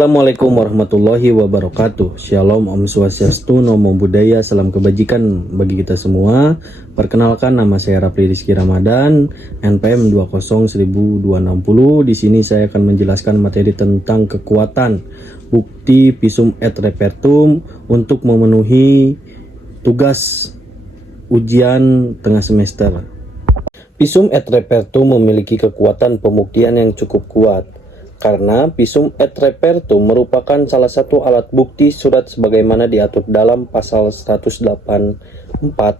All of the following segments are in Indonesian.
Assalamualaikum warahmatullahi wabarakatuh. Shalom, Om Swastiastu, Namo Buddhaya, salam kebajikan bagi kita semua. Perkenalkan, nama saya Rafli Rizky Ramadan, NPM 20160. Di sini saya akan menjelaskan materi tentang kekuatan bukti visum et repertum untuk memenuhi tugas ujian tengah semester. Visum et repertum memiliki kekuatan pembuktian yang cukup kuat, karena visum et repertum merupakan salah satu alat bukti surat sebagaimana diatur dalam pasal 184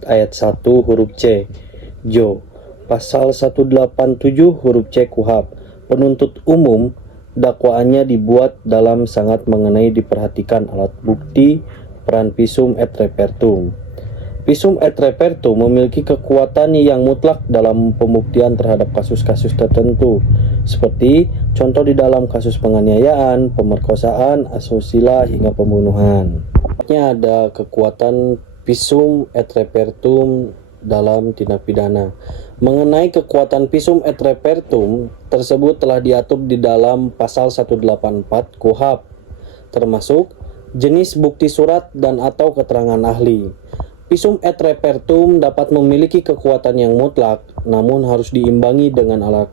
ayat 1 huruf C Jo, pasal 187 huruf C KUHP. Penuntut umum dakwaannya dibuat dalam sangat mengenai diperhatikan alat bukti peran visum et repertum. Visum et repertum memiliki kekuatan yang mutlak dalam pembuktian terhadap kasus-kasus tertentu, seperti contoh di dalam kasus penganiayaan, pemerkosaan, asusila, hingga pembunuhan. Ada kekuatan visum et repertum dalam tindak pidana. Mengenai kekuatan visum et repertum tersebut telah diatur di dalam pasal 184 KUHP, termasuk jenis bukti surat dan atau keterangan ahli. Visum et repertum dapat memiliki kekuatan yang mutlak, namun harus diimbangi dengan alat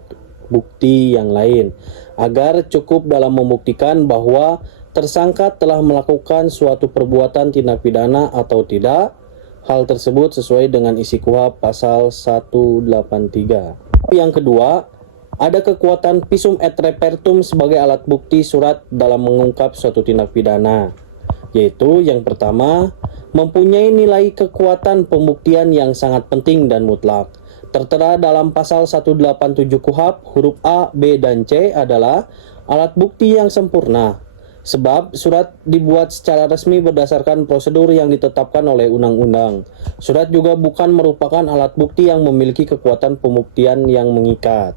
bukti yang lain agar cukup dalam membuktikan bahwa tersangka telah melakukan suatu perbuatan tindak pidana atau tidak. Hal tersebut sesuai dengan isi KUHP pasal 183. Yang kedua, ada kekuatan visum et repertum sebagai alat bukti surat dalam mengungkap suatu tindak pidana, yaitu yang pertama, mempunyai nilai kekuatan pembuktian yang sangat penting dan mutlak. Tertera dalam pasal 187 KUHP, huruf A, B, dan C adalah alat bukti yang sempurna, sebab surat dibuat secara resmi berdasarkan prosedur yang ditetapkan oleh undang-undang. Surat juga bukan merupakan alat bukti yang memiliki kekuatan pembuktian yang mengikat.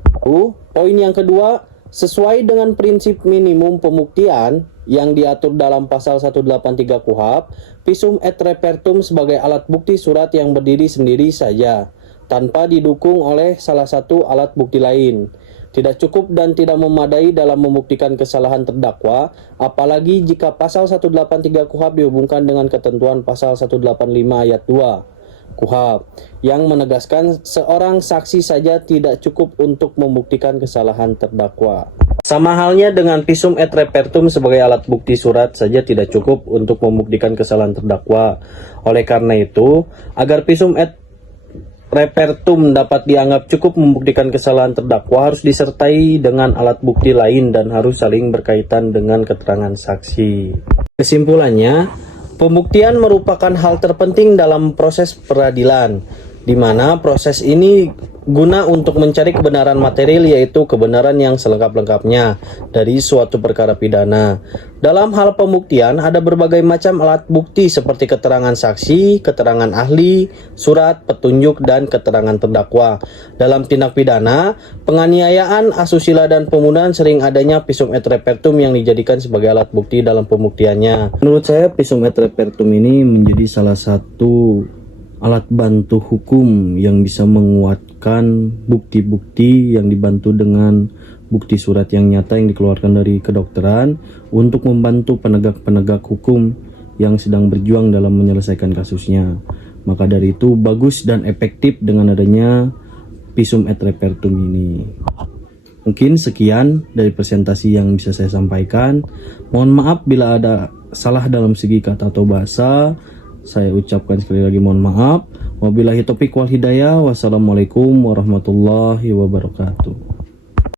Poin yang kedua, sesuai dengan prinsip minimum pembuktian yang diatur dalam pasal 183 KUHP, visum et repertum sebagai alat bukti surat yang berdiri sendiri saja, tanpa didukung oleh salah satu alat bukti lain, tidak cukup dan tidak memadai dalam membuktikan kesalahan terdakwa, apalagi jika pasal 183 KUHP dihubungkan dengan ketentuan pasal 185 ayat 2 KUHP yang menegaskan seorang saksi saja tidak cukup untuk membuktikan kesalahan terdakwa. Sama halnya dengan visum et repertum sebagai alat bukti surat saja tidak cukup untuk membuktikan kesalahan terdakwa. Oleh karena itu, agar visum et repertum dapat dianggap cukup membuktikan kesalahan terdakwa harus disertai dengan alat bukti lain dan harus saling berkaitan dengan keterangan saksi. Kesimpulannya, pembuktian merupakan hal terpenting dalam proses peradilan, di mana proses ini guna untuk mencari kebenaran material, yaitu kebenaran yang selengkap-lengkapnya dari suatu perkara pidana. Dalam hal pembuktian ada berbagai macam alat bukti seperti keterangan saksi, keterangan ahli, surat, petunjuk, dan keterangan terdakwa. Dalam tindak pidana, penganiayaan, asusila, dan pembunuhan sering adanya visum et repertum yang dijadikan sebagai alat bukti dalam pembuktiannya. Menurut saya visum et repertum ini menjadi salah satu alat bantu hukum yang bisa menguatkan bukti-bukti yang dibantu dengan bukti surat yang nyata yang dikeluarkan dari kedokteran untuk membantu penegak-penegak hukum yang sedang berjuang dalam menyelesaikan kasusnya. Maka dari itu bagus dan efektif dengan adanya visum et repertum ini. Mungkin sekian dari presentasi yang bisa saya sampaikan. Mohon maaf bila ada salah dalam segi kata atau bahasa. Saya ucapkan sekali lagi mohon maaf. Wabillahi taufiq wal hidayah. Wassalamualaikum warahmatullahi wabarakatuh.